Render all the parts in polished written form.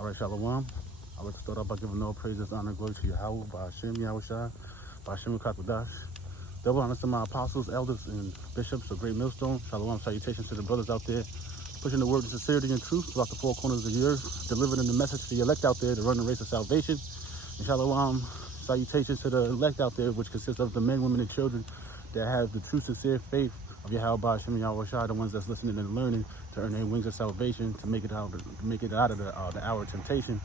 All right, Shalom. I would start off by giving all praises, honor, and glory to Yahweh, by Hashem, Yahushua, by Hashem, Kakwadash. Double honors to my apostles, elders, and bishops of Great Millstone. Shalom, salutations to the brothers out there, pushing the word of sincerity and truth throughout the four corners of the earth, delivering the message to the elect out there to run the race of salvation. And shalom, salutations to the elect out there, which consists of the men, women, and children that have the true, sincere faith of Yahweh, by Hashem, Yahushua, the ones that's listening and learning to earn their wings of salvation, to make it out of the hour of temptation.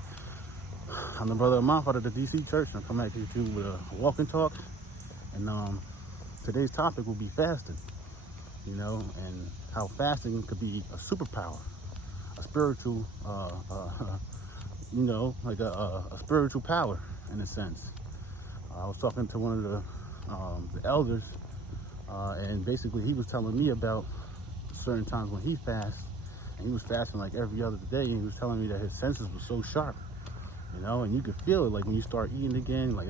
I'm the brother of my father, the DC Church, and I'm coming at you with a walk and talk. And today's topic will be fasting, and how fasting could be a superpower, a spiritual, like a spiritual power in a sense. I was talking to one of the elders, and basically he was telling me about certain times when he fasts, and he was fasting like every other day, and he was telling me that his senses were so sharp, and you could feel it, like when you start eating again, like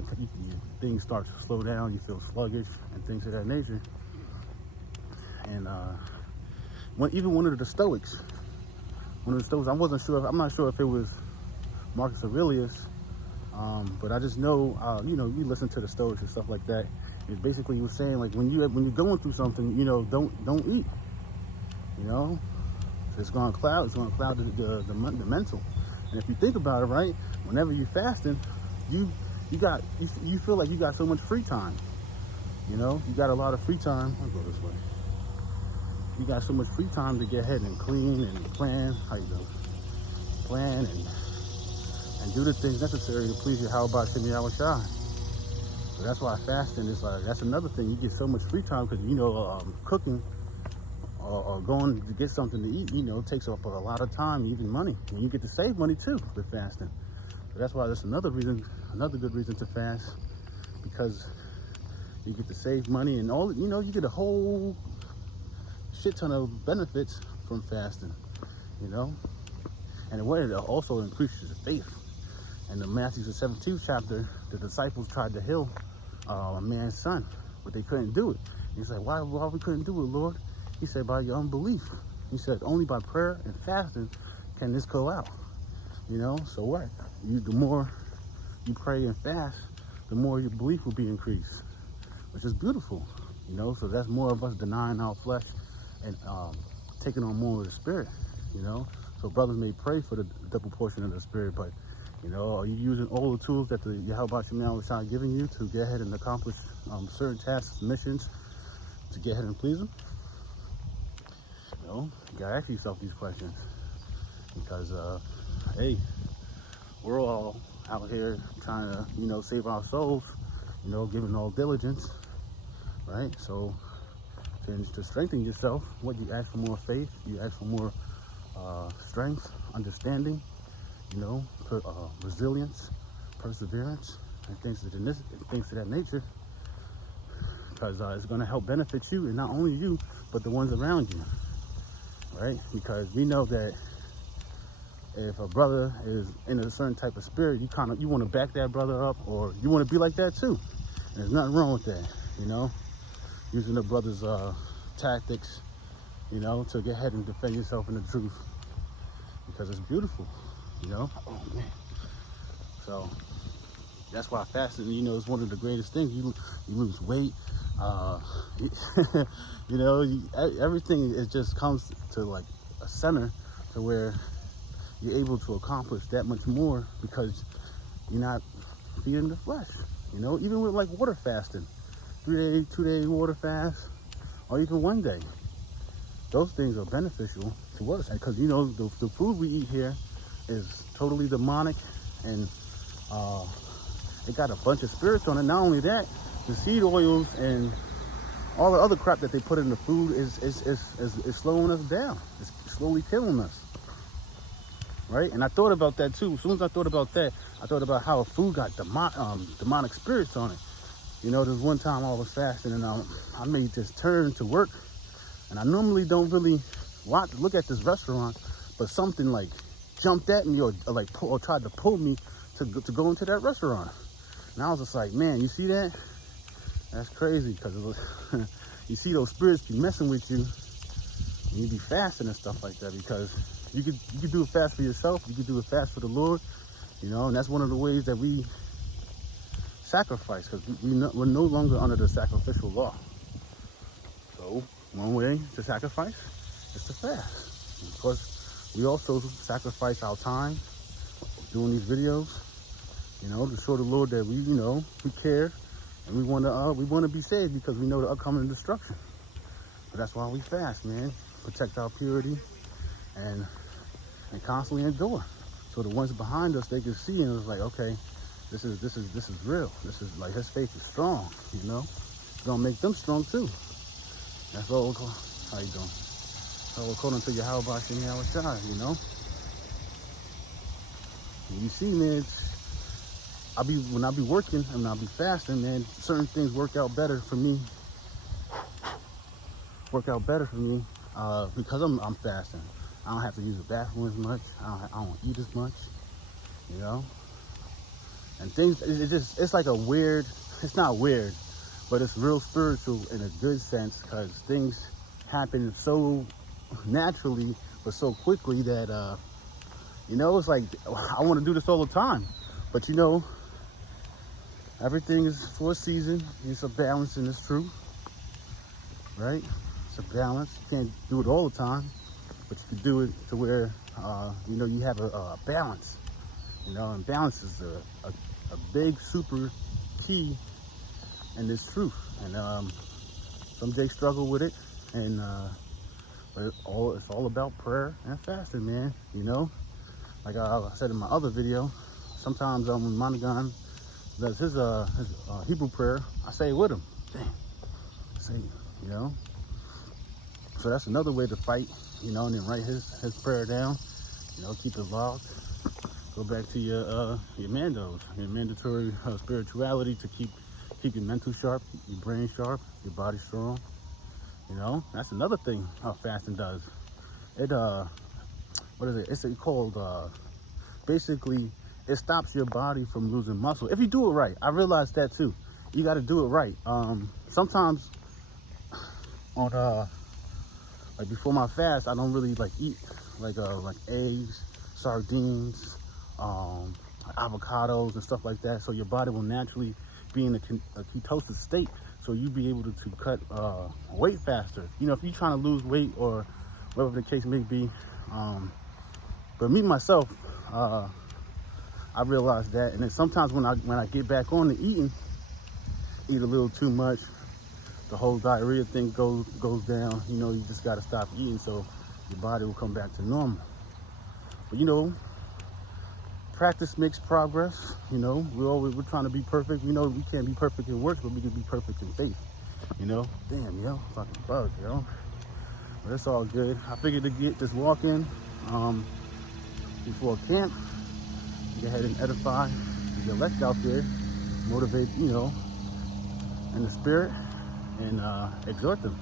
things start to slow down, you feel sluggish and things of that nature. And even one of the Stoics, I'm not sure if it was Marcus Aurelius, but I just know, you listen to the Stoics and stuff like that. It basically was saying, like, when you're going through something, don't eat. It's going to cloud the mental. And if you think about it, right, whenever you're fasting, you feel like you got so much free time. You got a lot of free time. I'll go this way. You got so much free time to get ahead and clean and plan. How you doing? Plan and do the things necessary to please your Yahweh, Hashem, Yahushua. So that's why fasting is like, that's another thing. You get so much free time because, cooking or going to get something to eat, takes up a lot of time, even money. And you get to save money too with fasting. So that's why that's another good reason to fast, because you get to save money and all, you get a whole shit ton of benefits from fasting, And it also increases your faith. In the Matthew the 17th chapter, the disciples tried to heal a man's son, but they couldn't do it. He's like, why we couldn't do it, Lord? He said, by your unbelief. He said, only by prayer and fasting can this go out. So what? The more you pray and fast, the more your belief will be increased, which is beautiful. So that's more of us denying our flesh and taking on more of the spirit. So brothers may pray for the double portion of the spirit, but are you using all the tools that the Yahweh is giving you to get ahead and accomplish certain tasks, missions, to get ahead and please Him? You gotta ask yourself these questions, because hey, we're all out here trying to save our souls, giving all diligence, right? So to strengthen yourself, what you ask for more faith, you ask for more strength, understanding, resilience, perseverance, and things of that nature, because it's going to help benefit you, and not only you, but the ones around you, right? Because we know that if a brother is in a certain type of spirit, you want to back that brother up, or you want to be like that too. And there's nothing wrong with that, using the brother's tactics, to get ahead and defend yourself in the truth, because it's beautiful, Oh man. So that's why fasting, is one of the greatest things. You lose weight, everything. It just comes to like a center to where you're able to accomplish that much more, because you're not feeding the flesh. Even with like water fasting, 2-day water fast, or even 1 day. Those things are beneficial to us, because the food we eat here is totally demonic, and it got a bunch of spirits on it. Not only that, the seed oils and all the other crap that they put in the food is slowing us down. It's slowly killing us, right? And I thought about that too. As soon as I thought about that, I thought about how food got demonic spirits on it. There's one time I was fasting, and I made this turn to work, and I normally don't really look at this restaurant, but something like jumped at me or tried to pull me to go into that restaurant. And I was just like, man, you see that? That's crazy, because you see those spirits be messing with you, and you be fasting and stuff like that, because You could do a fast for yourself. You could do a fast for the Lord. You know, and that's one of the ways that we sacrifice, because we're no longer under the sacrificial law. So one way to sacrifice is to fast. And of course, we also sacrifice our time doing these videos, you know, to show the Lord that we, you know, we care and we want to be saved, because we know the upcoming destruction. But that's why we fast, man. Protect our purity and constantly endure. So the ones behind us, they can see and it's like, okay, this is real. This is like, his faith is strong, you know. It's gonna make them strong too. That's all. How you doing? So according to Yahweh Bashim Yahushua, you know. And you see, man, when I be working and when I be fasting, man, certain things work out better for me. Because I'm fasting. I don't have to use the bathroom as much. I don't eat as much, you know. And things, it's like a weird, it's not weird, but it's real spiritual in a good sense, because things happen so naturally, but so quickly that, you know, it's like, I want to do this all the time. But, you know, everything is for a season. It's a balance in this truth, right? It's a balance. You can't do it all the time, but you can do it to where, you know, you have a balance. You know, and balance is a big, super key in this truth. And some days struggle with it, and but it's all about prayer and fasting, man. You know, like I said in my other video, sometimes when Monagon does his Hebrew prayer, I say it with him. Damn, say, you know. So that's another way to fight, you know, and then write his prayer down. You know, keep it logged. Go back to your mandos, your mandatory spirituality to keep your mental sharp, keep your brain sharp, your body strong. You know, that's another thing fasting does. It what is it? It's called basically it stops your body from losing muscle if you do it right. I realized that too. You got to do it right. Sometimes on like before my fast, I don't really like eat like eggs, sardines, avocados and stuff like that. So your body will naturally be in a ketosis state. So you'll be able to cut weight faster. You know, if you're trying to lose weight or whatever the case may be. But me myself, I realized that. And then sometimes when I get back on to eating, eat a little too much, the whole diarrhea thing goes down. You know, you just got to stop eating so your body will come back to normal. But you know, practice makes progress. You know, we're trying to be perfect. We know we can't be perfect in works, but we can be perfect in faith. You know, damn, yo, fucking bug, yo. But it's all good. I figured to get this walk in before camp. Go ahead and edify the elect out there, motivate, you know, in the spirit, and exhort them,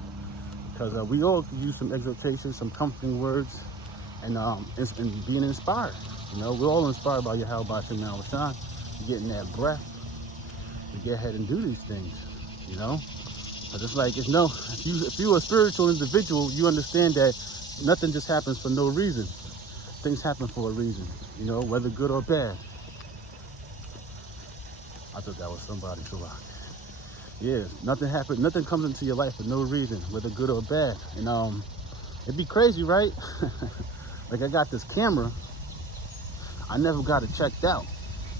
because we all can use some exhortation, some comforting words, and being inspired. You know, we're all inspired by Yahweh Bashim Yahushua. You're getting that breath to get ahead and do these things, you know. But it's like, if you're a spiritual individual, you understand that nothing just happens for no reason. Things happen for a reason, you know, whether good or bad. I thought that was somebody, so yeah, nothing comes into your life for no reason, whether good or bad. And it'd be crazy, right? Like, I got this camera, I never got it checked out.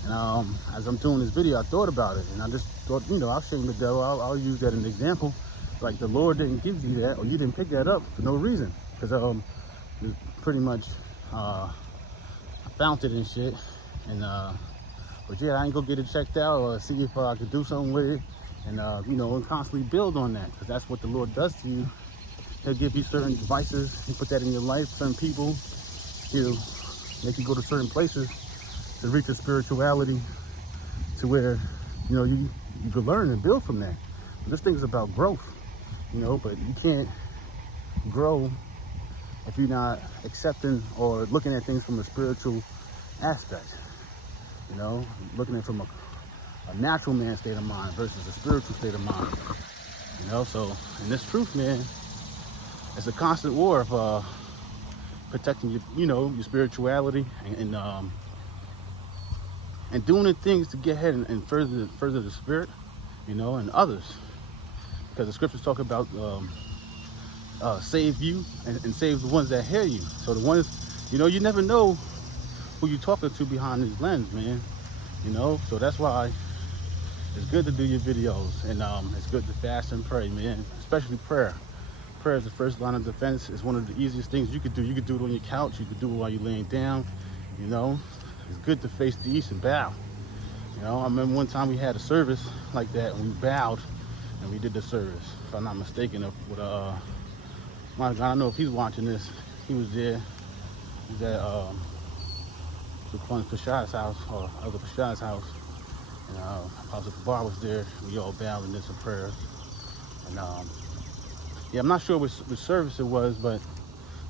And as I'm doing this video, I thought about it, and I just thought, you know, I'll shame the devil. I'll use that as an example. Like, the Lord didn't give you that, or you didn't pick that up for no reason, because pretty much I found it and shit. And but yeah, I ain't gonna get it checked out or see if I could do something with it, and you know, and constantly build on that, because that's what the Lord does to you. He'll give you certain devices, He'll put that in your life, certain people. He'll make you go to certain places to reach your spirituality, to where, you know, you can learn and build from that. This thing is about growth, you know, but you can't grow if you're not accepting or looking at things from a spiritual aspect. You know, looking at it from a natural man state of mind versus a spiritual state of mind. You know, so in this truth, man, it's a constant war of protecting your, your spirituality, and doing the things to get ahead and further the spirit, and others, because the scriptures talk about save you and save the ones that hear you. So the ones, you never know who you're talking to behind these lens, man. So that's why it's good to do your videos, and it's good to fast and pray, man. Especially prayer. Prayer is the first line of defense. It's one of the easiest things you could do. You could do it on your couch. You could do it while you're laying down. It's good to face the east and bow. I remember one time we had a service like that, and we bowed and we did the service. If I'm not mistaken, with my God, I don't know if he's watching this. He was there. He was at Shaquan Kashai's house, or Elder Kashai's house, and Apostle Kabar was there. We all bowed and did some prayers. And yeah, I'm not sure which service it was, but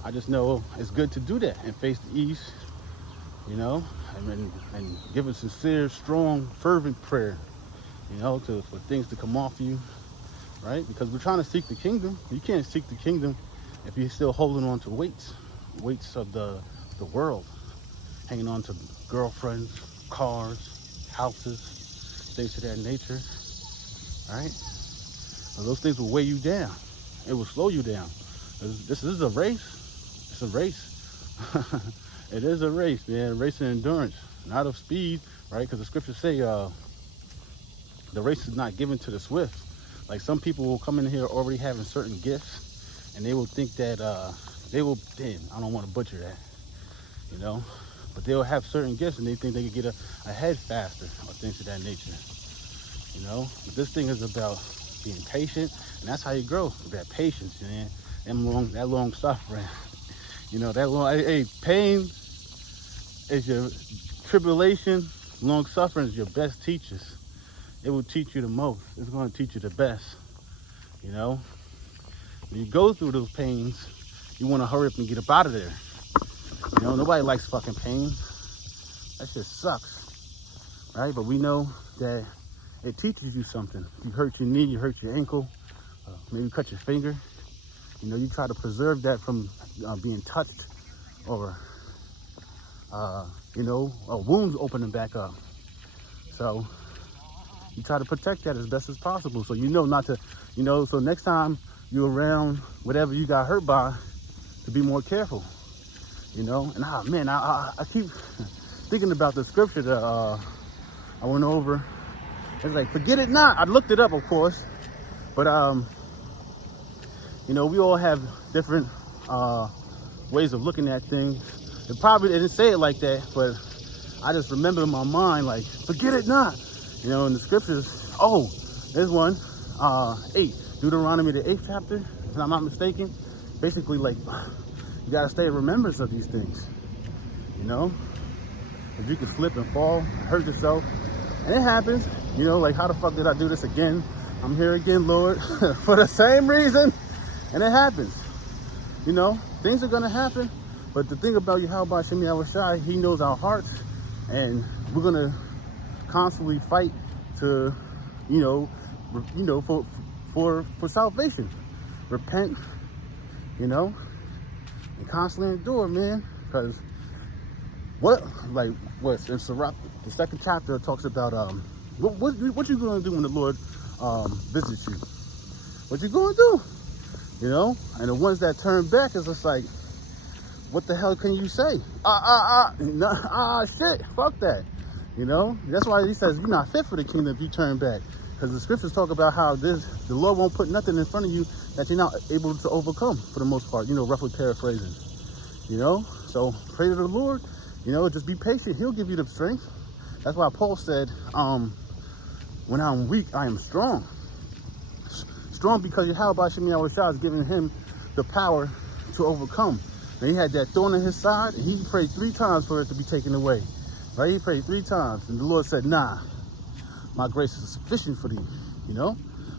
I just know it's good to do that and face the east, and give a sincere, strong, fervent prayer, for things to come off you, right? Because we're trying to seek the kingdom. You can't seek the kingdom if you're still holding on to weights of the world, hanging on to girlfriends, cars, houses, things of that nature, right? So those things will weigh you down. It will slow you down. This is a race. It's a race. It is a race, man. Race and endurance, not of speed, right? Because the scriptures say the race is not given to the swift. Like, some people will come in here already having certain gifts, and they will think that I don't want to butcher that, but they'll have certain gifts and they think they can get ahead faster, or things of that nature, But this thing is about being patient, and that's how you grow. That patience, man. That long suffering. Pain is your tribulation. Long suffering is your best teachers. It will teach you the most. It's going to teach you the best. When you go through those pains, you want to hurry up and get up out of there. Nobody likes fucking pain. That shit sucks, right? But we know that it teaches you something. If you hurt your knee, you hurt your ankle, maybe cut your finger, you try to preserve that from being touched, or wounds opening back up. So you try to protect that as best as possible, so not to, so next time you're around whatever you got hurt by, to be more careful, and man, I keep thinking about the scripture that I went over. It's like, forget it not. I looked it up, of course, but we all have different ways of looking at things. It probably didn't say it like that, but I just remember in my mind, like, forget it not. In the scriptures, there's one, 8, Deuteronomy, the 8th chapter, if I'm not mistaken. Basically, like, you gotta stay in remembrance of these things, if you can slip and fall, hurt yourself, and it happens, like, how the fuck did I do this again? I'm here again, Lord, for the same reason, and it happens. Things are gonna happen, but the thing about Yahweh Shem Yahushai, he knows our hearts, and we're gonna constantly fight to, for salvation. Repent, and constantly endure, man. Because what's in Sirach, the 2nd chapter talks about what you gonna do when the Lord visits you? What you gonna do? And the ones that turn back is just like, what the hell can you say? Shit, fuck that. That's why he says you're not fit for the kingdom if you turn back. Because the scriptures talk about how the Lord won't put nothing in front of you that you're not able to overcome, for the most part, roughly paraphrasing. So pray to the Lord, just be patient. He'll give you the strength. That's why Paul said, when I'm weak, I am strong. Strong because Yahweh Shem Yahushua has given him the power to overcome. And he had that thorn in his side, and he prayed 3 times for it to be taken away. Right? He prayed 3 times, and the Lord said, nah, my grace is sufficient for thee,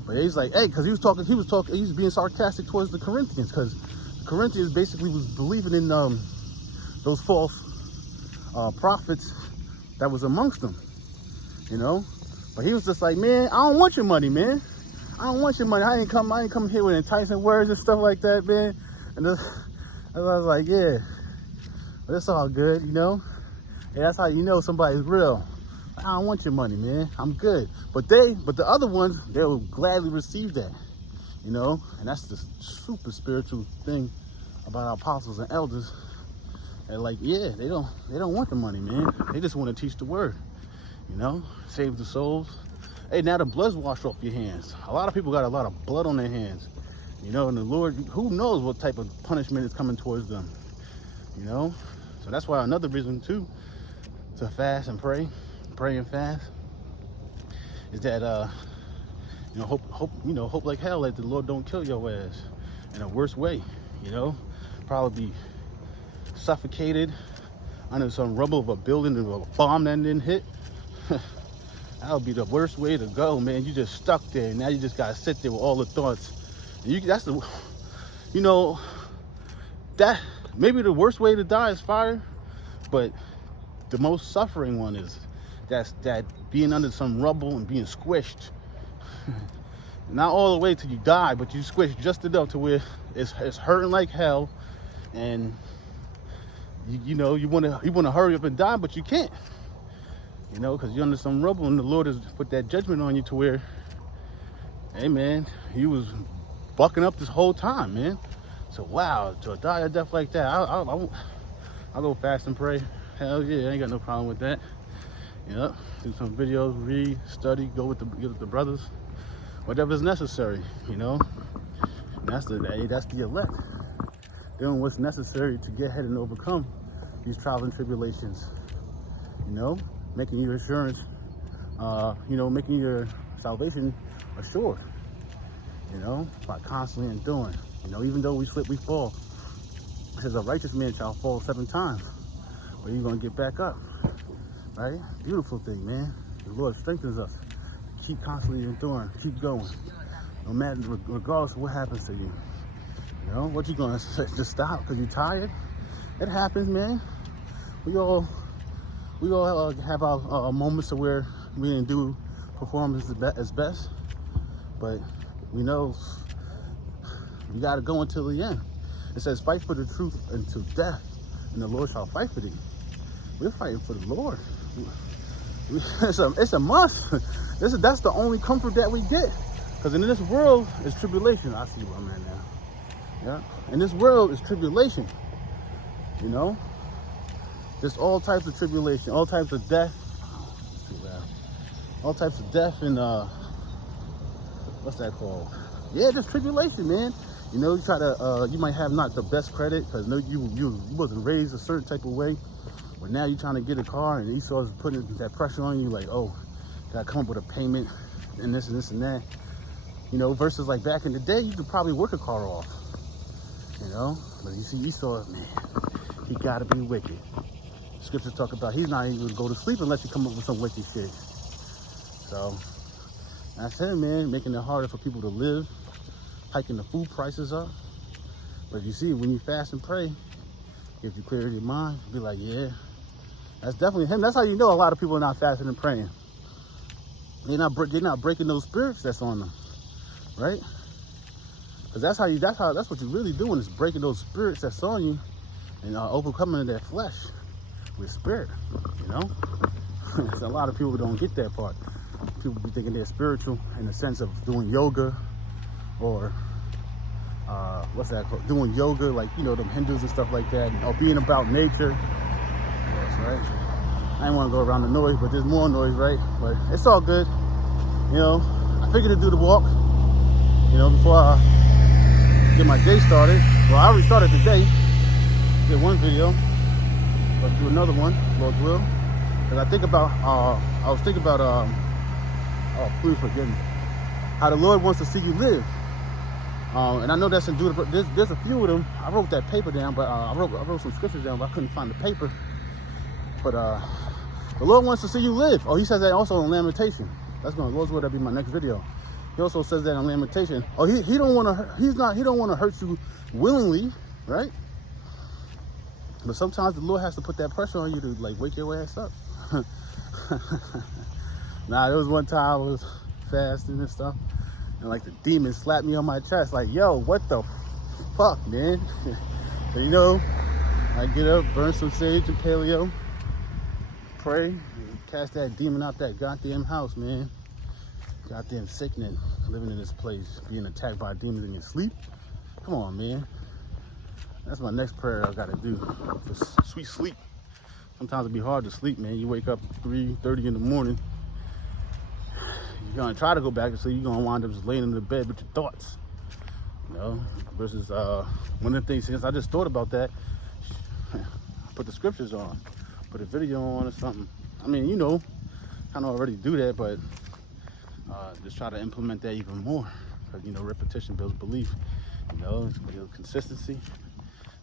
But he's like, hey, because he was being sarcastic towards the Corinthians, because the Corinthians basically was believing in those false prophets that was amongst them, But he was just like, man, I don't want your money, man. I don't want your money. I ain't come here with enticing words and stuff like that, man. And I was like, yeah, But it's all good, you know. And that's how you know somebody's real. I don't want your money, man. I'm good. But the other ones, they'll gladly receive that, you know. And that's the super spiritual thing about our apostles and elders. And like, yeah, they don't want the money, man. They just want to teach the word, you know, save the souls. Hey, now the blood's washed off your hands. A lot of people got a lot of blood on their hands, you know, and the Lord, who knows what type of punishment is coming towards them, you know. So that's why another reason too to fast and pray and fast is that you know, hope like hell that the Lord don't kill your ass in a worse way, you know. Probably be suffocated under some rubble of a building of a bomb that didn't hit. That would be the worst way to go, man. You just stuck there, and now you just gotta sit there with all the thoughts. And that's the, you know, that maybe the worst way to die is fire, but the most suffering one is that being under some rubble and being squished. Not all the way till you die, but you squished just enough to where it's hurting like hell, and you know you want to hurry up and die, but you can't. You know, because you're under some rubble, and the Lord has put that judgment on you to where, hey man, you was bucking up this whole time, man. So wow, to die a death like that, I'll go fast and pray. Hell yeah, I ain't got no problem with that. Yep, do some videos, read, study, get with the brothers, whatever's necessary, you know. And that's the elect, doing what's necessary to get ahead and overcome these trials and tribulations, you know. Making your assurance, you know, making your salvation assured, you know, by constantly enduring. You know, even though we slip, we fall. It says a righteous man shall fall 7 times, but you're going to get back up, right? Beautiful thing, man. The Lord strengthens us. Keep constantly enduring, keep going. No matter, regardless of what happens to you. You know, what you going to just stop because you're tired? It happens, man. We all have our moments to where we didn't do performance as best, but we know we got to go until the end. It says, fight for the truth until death, and the Lord shall fight for thee. We're fighting for the Lord. It's a must. That's the only comfort that we get, because in this world is tribulation. I see where I'm at now. Yeah, in this world is tribulation, you know. There's all types of tribulation, all types of death. Let's see that. All types of death and what's that called? Yeah, just tribulation, man. You know, you might have not the best credit because you wasn't raised a certain type of way, but now you're trying to get a car and Esau's putting that pressure on you, like, oh, gotta come up with a payment and this and this and that. You know, versus like back in the day, you could probably work a car off. You know, but you see Esau, man, he gotta be wicked. Scriptures talk about he's not even going to go to sleep unless you come up with some wicked shit. So that's it, man. Making it harder for people to live, hiking the food prices up. But you see, when you fast and pray, if you clear your mind, be like, yeah, that's definitely him. That's how you know a lot of people are not fasting and praying. They're not breaking those spirits that's on them, right? Because that's what you're really doing, is breaking those spirits that's on you and overcoming that flesh with spirit, you know. So a lot of people don't get that part. People be thinking they're spiritual in the sense of doing yoga or what's that called? Doing yoga, like, you know, them Hindus and stuff like that, or being about nature. Yes, right. I didn't want to go around the noise, but there's more noise, right? But it's all good. You know, I figured to do the walk, you know, before I get my day started. Well, I already started the day. Did one video. Let's do another one, Lord's will. Because I was thinking about, oh, please forgive me, how the Lord wants to see you live. And I know that's in Deuteronomy. There's a few of them. I wrote that paper down, but I wrote some scriptures down, but I couldn't find the paper. But the Lord wants to see you live. Oh, he says that also in Lamentation. Lord's will, that'll be my next video. He also says that in Lamentation. Oh, he don't want to hurt you willingly, right? But sometimes the Lord has to put that pressure on you to, like, wake your ass up. Nah, there was one time I was fasting and stuff, and like the demon slapped me on my chest, like, yo, what the fuck, man? So, you know, I get up, burn some sage and paleo, pray, cast that demon out that goddamn house, man. Goddamn sickening, living in this place, being attacked by demons in your sleep. Come on, man. That's my next prayer I gotta do for sweet sleep. Sometimes it be hard to sleep, man. You wake up 3:30 in the morning. You're gonna try to go back to sleep. You're gonna wind up just laying in the bed with your thoughts, you know. Versus one of the things, since I just thought about that, put the scriptures on, put a video on or something. I mean, you know, kind of already do that, but just try to implement that even more, because you know, repetition builds belief. You know, it's builds consistency.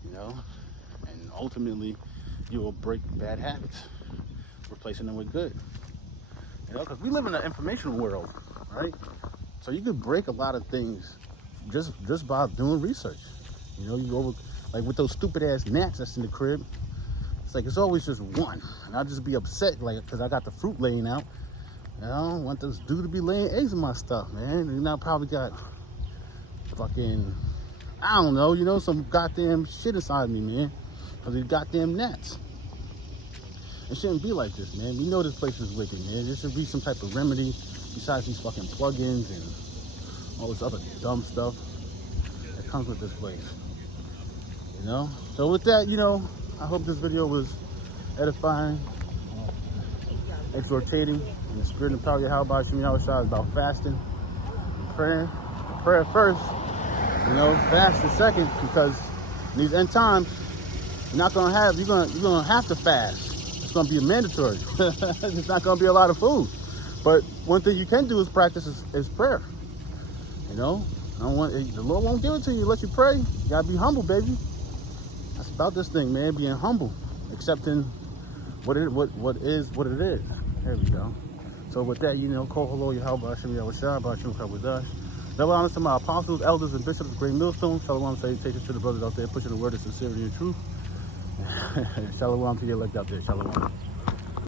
You know, and ultimately you will break bad habits, replacing them with good. You know, because we live in an informational world, right? So you could break a lot of things just by doing research. You know, you go over, like with those stupid ass gnats that's in the crib. It's like it's always just one, and I'll just be upset, like, because I got the fruit laying out. You know, I don't want this dude to be laying eggs in my stuff, man. And I probably got fucking, I don't know, you know, some goddamn shit inside me, man, because these goddamn gnats. It shouldn't be like this, man. We know this place is wicked, man. There should be some type of remedy besides these fucking plugins and all this other dumb stuff that comes with this place, you know? So with that, you know, I hope this video was edifying, exhortating, in the spirit and power of Yahweh Shem Yahweh Shai is about fasting and prayer. Prayer first, you know, fast is second, because in these end times, you're gonna have to fast. It's gonna be mandatory. It's not gonna be a lot of food. But one thing you can do is practice is prayer. You know, the Lord won't give it to you unless you pray. You gotta be humble, baby. That's about this thing, man. Being humble, accepting what it is. There we go. So with that, you know, call hello Yahweh Hashem Yahweh Shai, Bashim Kabadash. Double honors to my apostles, elders, and bishops of Great Millstone. Shalom, salutations to the brothers out there pushing the word of sincerity and truth. Shalom to your elect out there. Shalom.